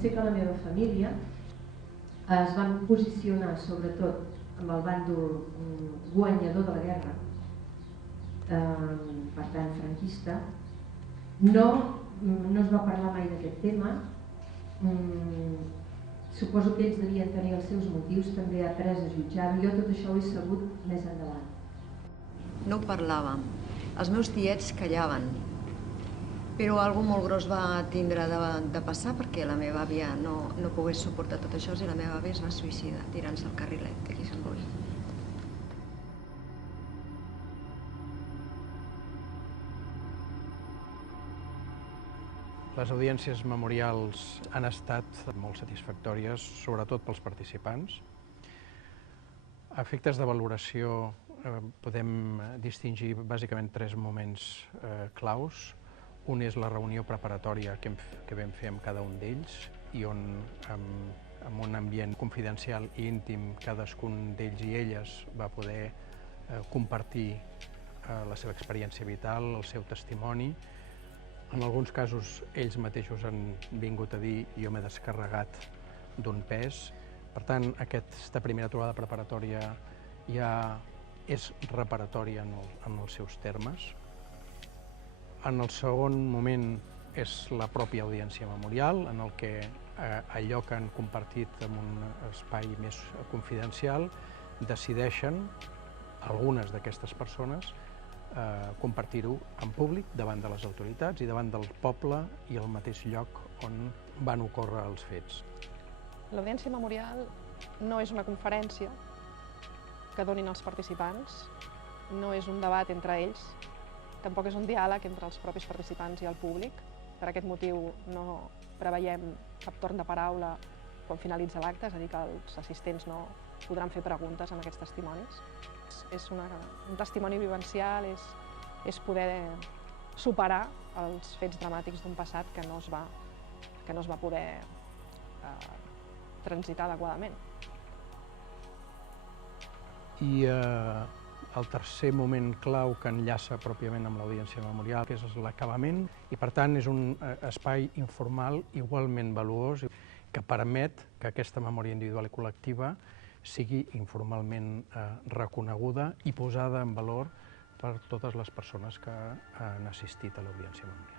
sé que la meva família es van posicionar sobretot amb el bàndol guanyador de la guerra, per tant franquista. No es va parlar mai d'aquest tema. Suposo que ells devien tenir els seus motius també après a jutjar. Jo tot això ho he sabut més endavant. No ho parlàvem. Els meus tiets callaven. Però algo molt gros va tindre de passar perquè la meva àvia no pogués suportar tot això i la meva àvia es va suïcidar tirant-se al carrilet d'aquí a Sant Boi. Les audiències memorials han estat molt satisfactòries, sobretot pels participants. A efectes de valoració podem distingir bàsicament 3 moments claus. Un és la reunió preparatòria que vam fer amb cada un d'ells i on, en un ambient confidencial i íntim, cadascun d'ells i elles va poder compartir la seva experiència vital, el seu testimoni. En alguns casos, ells mateixos han vingut a dir jo m'he descarregat d'un pes. Per tant, aquesta primera trobada preparatòria ja és reparatòria en els seus termes. En el segon moment és la pròpia audiència memorial, en el que allò que han compartit en un espai més confidencial decideixen, algunes d'aquestes persones, compartir-ho en públic davant de les autoritats i davant del poble i al mateix lloc on van ocórrer els fets. L'audiència memorial no és una conferència que donin els participants, no és un debat entre ells, tampoc és un diàleg entre els propis participants i el públic. Per aquest motiu no preveiem cap torn de paraula quan finalitza l'acte, és a dir, que els assistents no podran fer preguntes en aquests testimonis. És un testimoni vivencial, és poder superar els fets dramàtics d'un passat que no es va poder transitar adequadament. I el tercer moment clau que enllaça pròpiament amb l'audiència memorial, que és l'acabament, i per tant és un espai informal igualment valuós que permet que aquesta memòria individual i col·lectiva sigui informalment reconeguda i posada en valor per totes les persones que han assistit a l'audiència memorial.